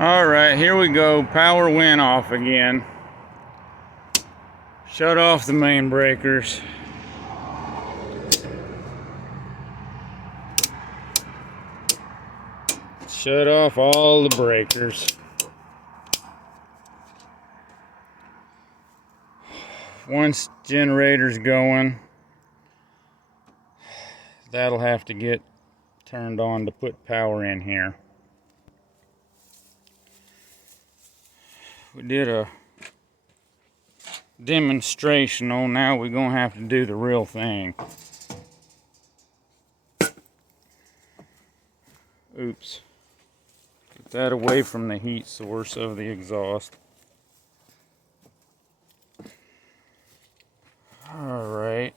Alright, here we go. Power went off again. Shut off the main breakers. Shut off all the breakers. Once generator's going, that'll have to get turned on to put power in here. We did a demonstrational, now we're gonna have to do the real thing. Oops. Get that away from the heat source of the exhaust. Alright.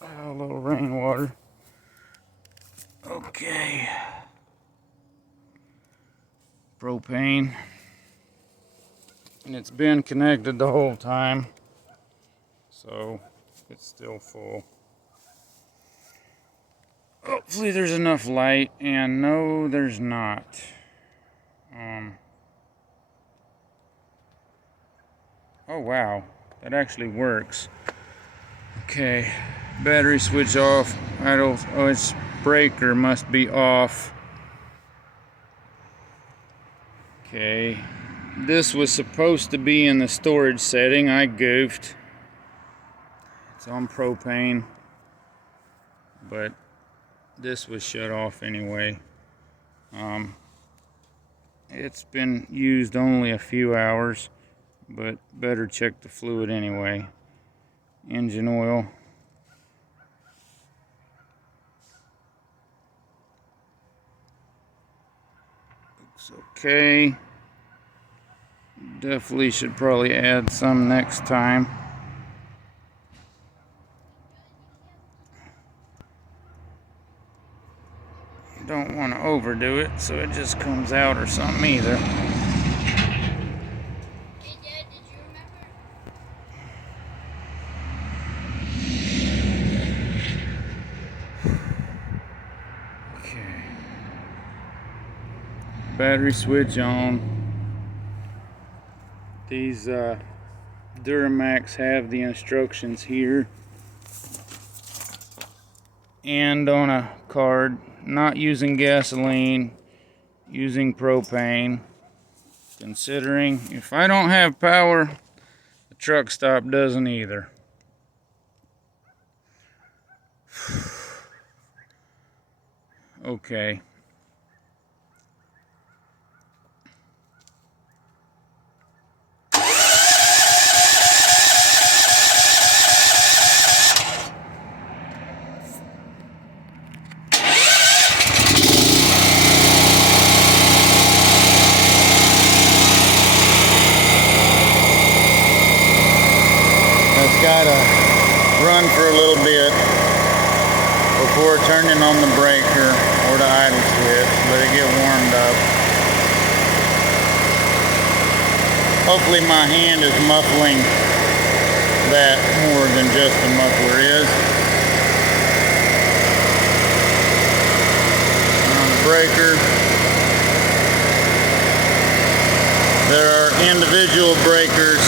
A little rainwater. Okay. Propane. And it's been connected the whole time, so it's still full. Hopefully there's enough light, and no, there's not. Oh wow, that actually works. Okay, battery switch off. Oh, its breaker must be off. Okay, this was supposed to be in the storage setting. I goofed. It's on propane, but this was shut off anyway. It's been used only a few hours, but better check the fluid anyway. Engine oil. Looks okay. Definitely should probably add some next time. Don't want to overdo it so it just comes out or something either. Hey Dad, did you remember? Okay. Battery switch on. These Duramax have the instructions here and on a card. Not using gasoline, using propane. Considering if I don't have power, the truck stop doesn't either. Okay. Gotta run for a little bit before turning on the breaker or the idle switch, let it get warmed up. Hopefully my hand is muffling that more than just the muffler is. On the breaker, there are individual breakers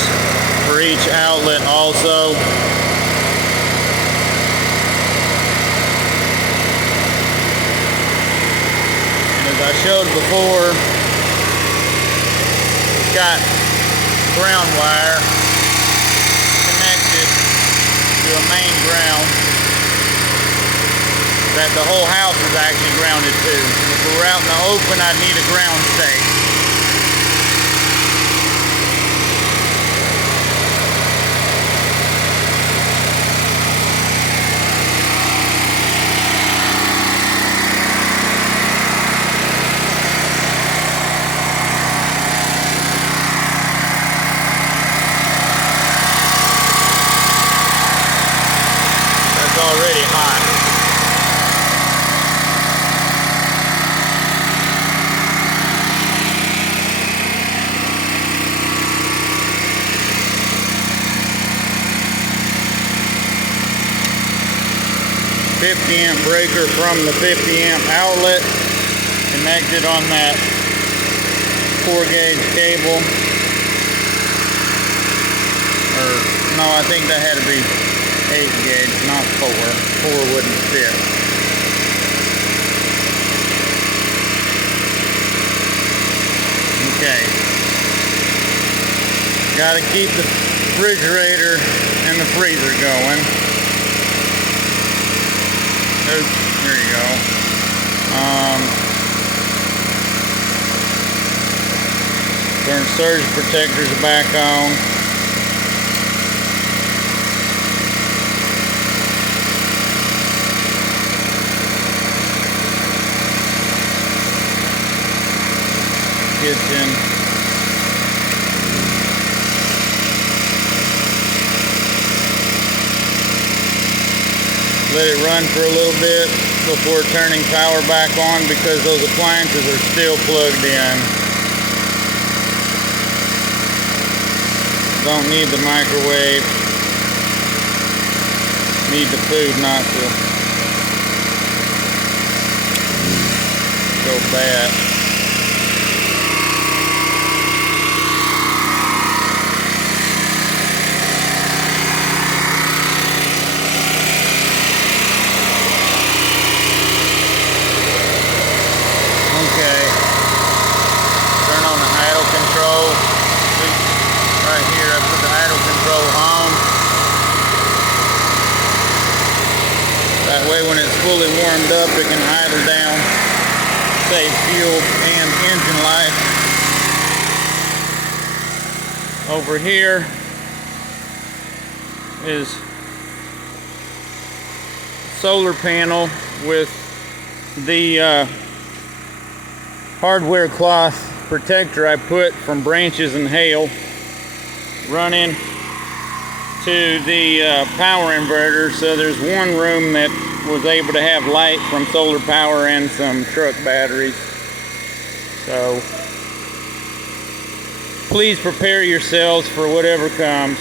for each outlet also. And as I showed before, it's got ground wire connected to a main ground that the whole house is actually grounded to. If we were out in the open, I'd need a ground stake. Already hot. .50 amp breaker from the 50 amp outlet. connected on that 4-gauge cable. Or, no, I think that had to be 8-gauge, not 4. 4 wouldn't fit. Okay. Got to keep the refrigerator and the freezer going. Oops, there you go. Turn surge protectors back on. Kitchen. Let it run for a little bit before turning power back on because those appliances are still plugged in. Don't need the microwave. Need the food not to go bad. Okay, turn on the idle control. Right here I put the idle control on. That way when it's fully warmed up it can idle down, save fuel and engine life. Over here is solar panel with the hardware cloth protector I put from branches and hail running to the power inverter. So there's one room that was able to have light from solar power and some truck batteries. So please prepare yourselves for whatever comes.